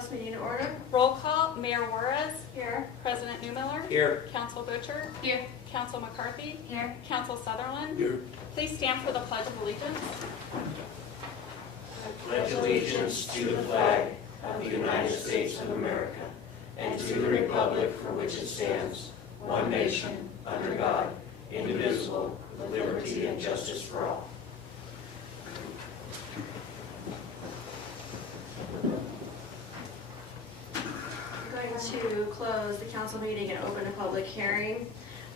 this meeting in order. Roll call, Mayor Juarez. Here. President Newmiller. Here. Council Butcher. Here. Council McCarthy. Here. Council Sutherland. Here. Please stand for the Pledge of Allegiance. Pledge allegiance to the flag of the United States of America and to the republic for which it stands, one nation, under God, indivisible, with liberty and justice for all. I'm going to close the council meeting and open a public hearing.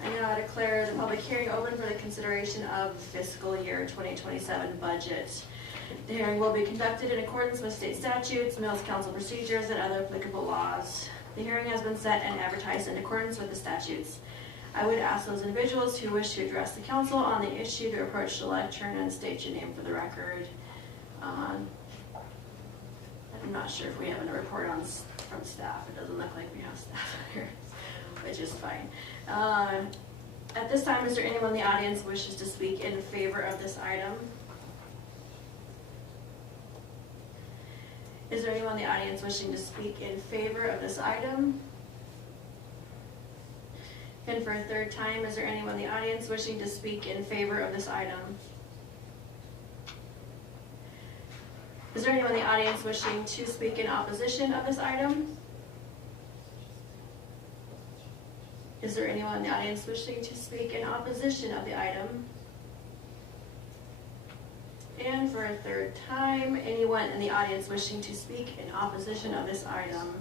I now declare the public hearing open for the consideration of fiscal year 2027 budget. The hearing will be conducted in accordance with state statutes, Mills Council procedures, and other applicable laws. The hearing has been set and advertised in accordance with the statutes. I would ask those individuals who wish to address the council on the issue to approach the lectern and state your name for the record. I'm not sure if we have a report from staff. It doesn't look like we have staff here, which is fine. At this time, is there anyone in the audience who wishes to speak in favor of this item? Is there anyone in the audience wishing to speak in favor of this item? And for a third time, is there anyone in the audience wishing to speak in favor of this item? Is there anyone in the audience wishing to speak in opposition of this item? Is there anyone in the audience wishing to speak in opposition of the item? And for a third time, anyone in the audience wishing to speak in opposition of this item?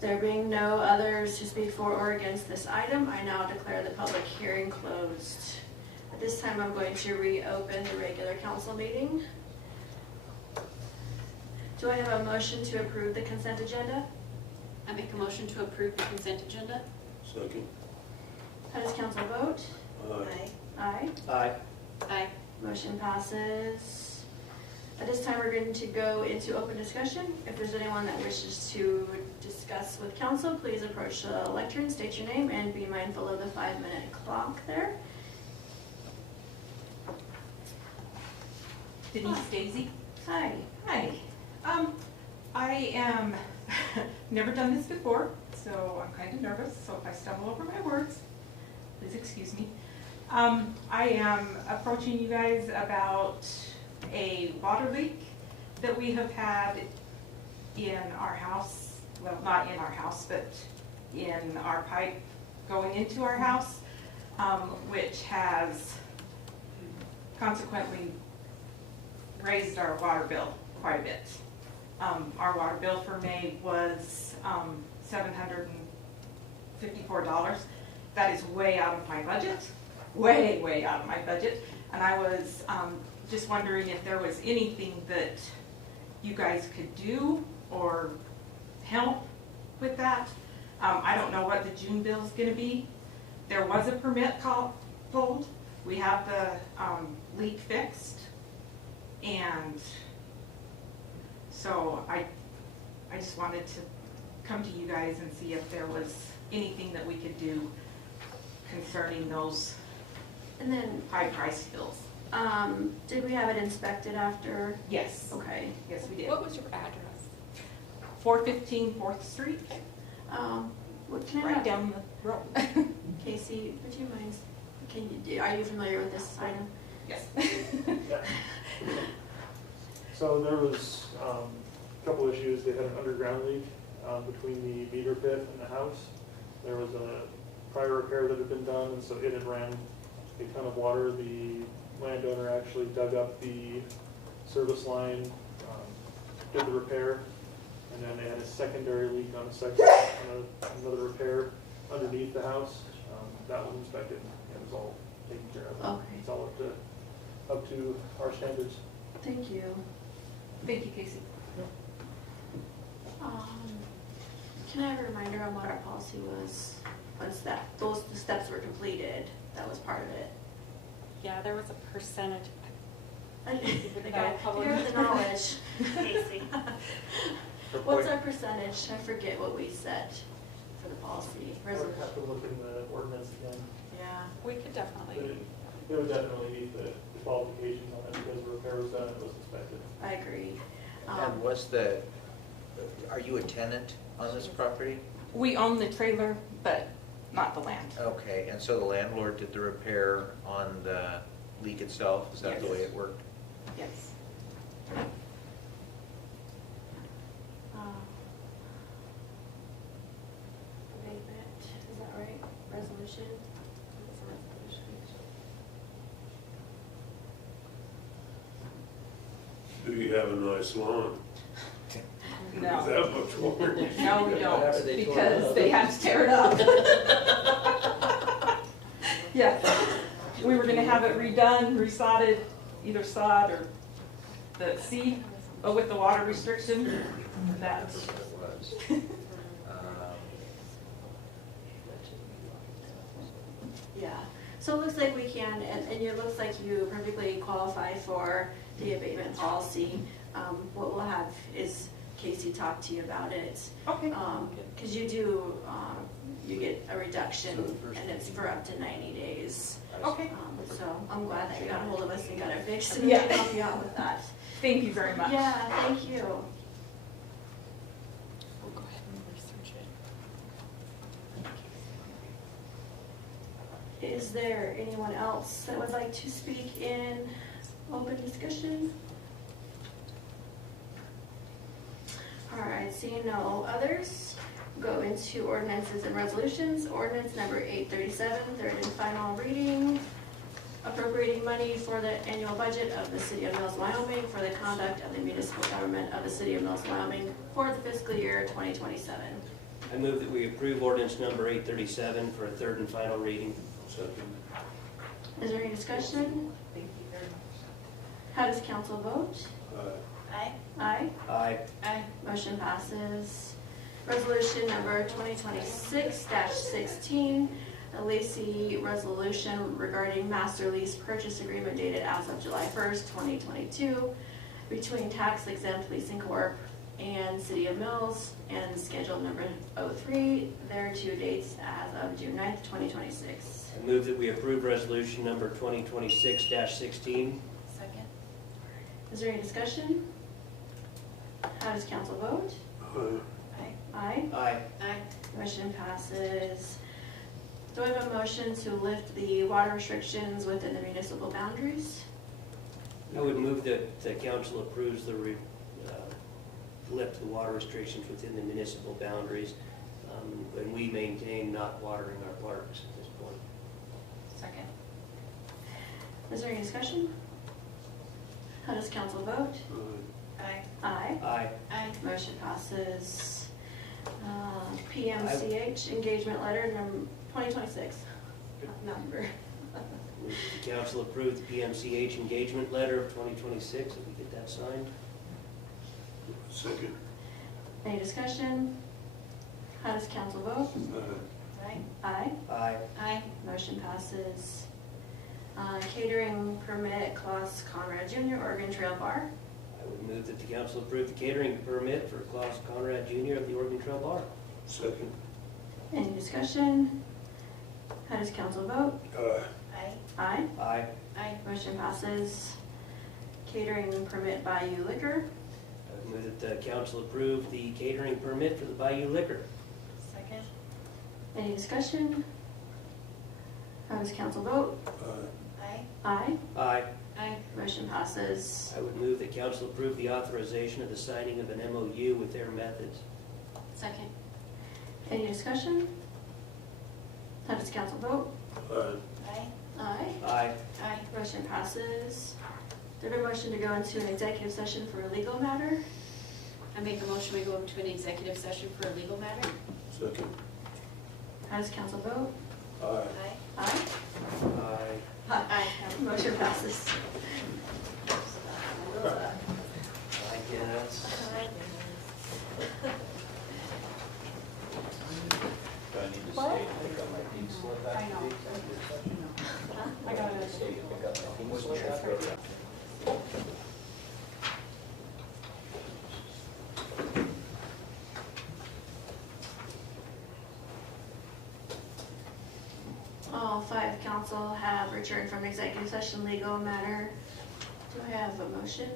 There being no others to speak for or against this item, I now declare the public hearing closed. At this time, I'm going to reopen the regular council meeting. Do I have a motion to approve the consent agenda? I make a motion to approve the consent agenda. Second. How does council vote? Aye. Aye. Aye. Aye. Motion passes. At this time, we're going to go into open discussion. If there's anyone that wishes to discuss with council, please approach the lectern, state your name, and be mindful of the 5-minute clock there. Denise Daisy. Hi. Hi. I am never done this before, so I'm kind of nervous. So if I stumble over my words, please excuse me. I am approaching you guys about a water leak that we have had in our house. Well, not in our house, but in our pipe going into our house, which has consequently raised our water bill quite a bit. Our water bill for May was $754. That is way out of my budget, way out of my budget. And I was just wondering if there was anything that you guys could do or help with that. I don't know what the June bill is going to be. There was a permit pulled. We have the leak fixed. And so I just wanted to come to you guys and see if there was anything that we could do concerning those And then, high-priced bills. did we have it inspected after? Yes. Okay. Yes, we did. What was your address? 415 4th Street, What can I right have? down the road. Casey, would you mind, are you familiar with this item? Yes. Yeah. So there was a couple issues. They had an underground leak between the meter pit and the house. There was a prior repair that had been done, and so it had ran a ton of water. The landowner actually dug up the service line, did the repair, and then they had a secondary leak on another repair underneath the house. That was inspected and it was all taken care of. Okay. It's all up to our standards. Thank you. Thank you, Casey. Can I have a reminder on what our policy was once the steps were completed? That was part of it. Yeah, there was a percentage. I No, got public- here with the knowledge. Casey. What's our percentage? I forget what we set for the policy. I would have to look in the ordinance again. Yeah. We could definitely. It would definitely meet the qualifications on it because the repair was done and it was inspected. I agree. And was the Are you a tenant on this property? We own the trailer, but not the land. Okay, and so the landlord did the repair on the leak itself? Is that the Yes. way it worked? Yes. Abatement, is that right? Resolution? It's a resolution. Do you have a nice lawn? No. Is that much water? No, we After don't, they tore it because up. they had to tear it up. Yeah, we were gonna have it redone, resodded, either sod or the seed, but with the water restriction, that, That's what it was. Yeah, so it looks like we can, and it looks like you perfectly qualify for the abatement policy. What we'll have is Casey talk to you about it. okay, Because you do, you get a reduction, and it's for up to 90 days. okay. So I'm glad that you got a hold of us and got it fixed, and we Yeah. can help you out with that. Thank you very much. Yeah, thank you. We'll go ahead and research it. Is there anyone else that would like to speak in open discussion? All right, seeing no others, go into ordinances and resolutions. Ordinance number 837, third and final reading, appropriating money for the annual budget of the City of Mills, Wyoming for the conduct of the municipal government of the City of Mills, Wyoming for the fiscal year 2027. I move that we approve ordinance number 837 for a third and final reading. Second. Is there any discussion? Thank you very much. How does council vote? Aye. Aye. Aye. Aye. Motion passes. Resolution number 2026-16, a Lacey resolution regarding master lease purchase agreement dated as of July 1st, 2022 between Tax Exempt Leasing Corp. And City of Mills, and schedule number 03, their two dates as of June 9th, 2026. I move that we approve resolution number 2026-16. Second. Is there any discussion? How does council vote? Aye. Aye. Aye. Aye. Motion passes. Do I have a motion to lift the water restrictions within the municipal boundaries? I would move that the council approves the lift the water restrictions within the municipal boundaries, and we maintain not watering our parks at this point. Second. Is there any discussion? How does council vote? Aye. Aye. Aye. Aye. Motion passes. PMCH engagement letter number 2026. Number. Move that the council approve the PMCH engagement letter of 2026, if we get that signed. Second. Any discussion? How does council vote? Aye. Aye. Aye. Aye. Motion passes. Catering permit, Klaus Conrad Jr., Oregon Trail Bar. I would move that the council approve the catering permit for Klaus Conrad Jr. of the Oregon Trail Bar. Second. Any discussion? How does council vote? Aye. Aye. Aye. Aye. Motion passes. Catering permit Bayou Liquor. I would move that the council approve the catering permit for the Bayou Liquor. Second. Any discussion? How does council vote? Aye. Aye. Aye. Aye. Motion passes. I would move that council approve the authorization of the signing of an MOU with Air Methods. Second. Any discussion? How does council vote? Aye. Aye. Aye. Aye. Motion passes. Is there a motion to go into an executive session for a legal matter? I make a motion we go into an executive session for a legal matter. Second. How does council vote? Aye. Aye. Aye. Aye. Aye. Motion passes. I guess. Do I need to stay and pick up my pink slip after the executive session? I got it. Stay and pick up my pink slip after the All five council have returned from executive session legal matter. Do I have a motion?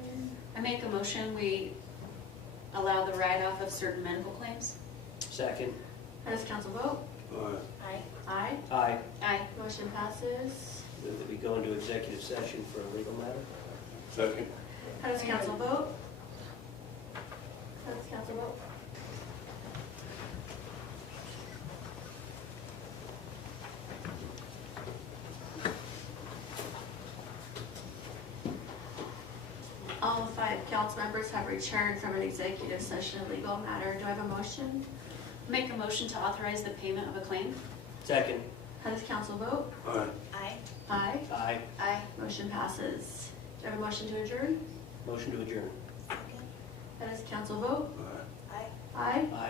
I make a motion we allow the write-off of certain medical claims. Second. How does council vote? Aye. Aye. Aye. Aye. Aye. Motion passes. Move that we go into executive session for a legal matter. Second. How does council vote? How does council vote? All 5 council members have returned from an executive session legal matter. Do I have a motion? Make a motion to authorize the payment of a claim. Second. How does council vote? Aye. Aye. Aye. Aye. Aye. Motion passes. Do I have a motion to adjourn? Motion to adjourn. How does council vote? Aye. Aye. Aye. Aye.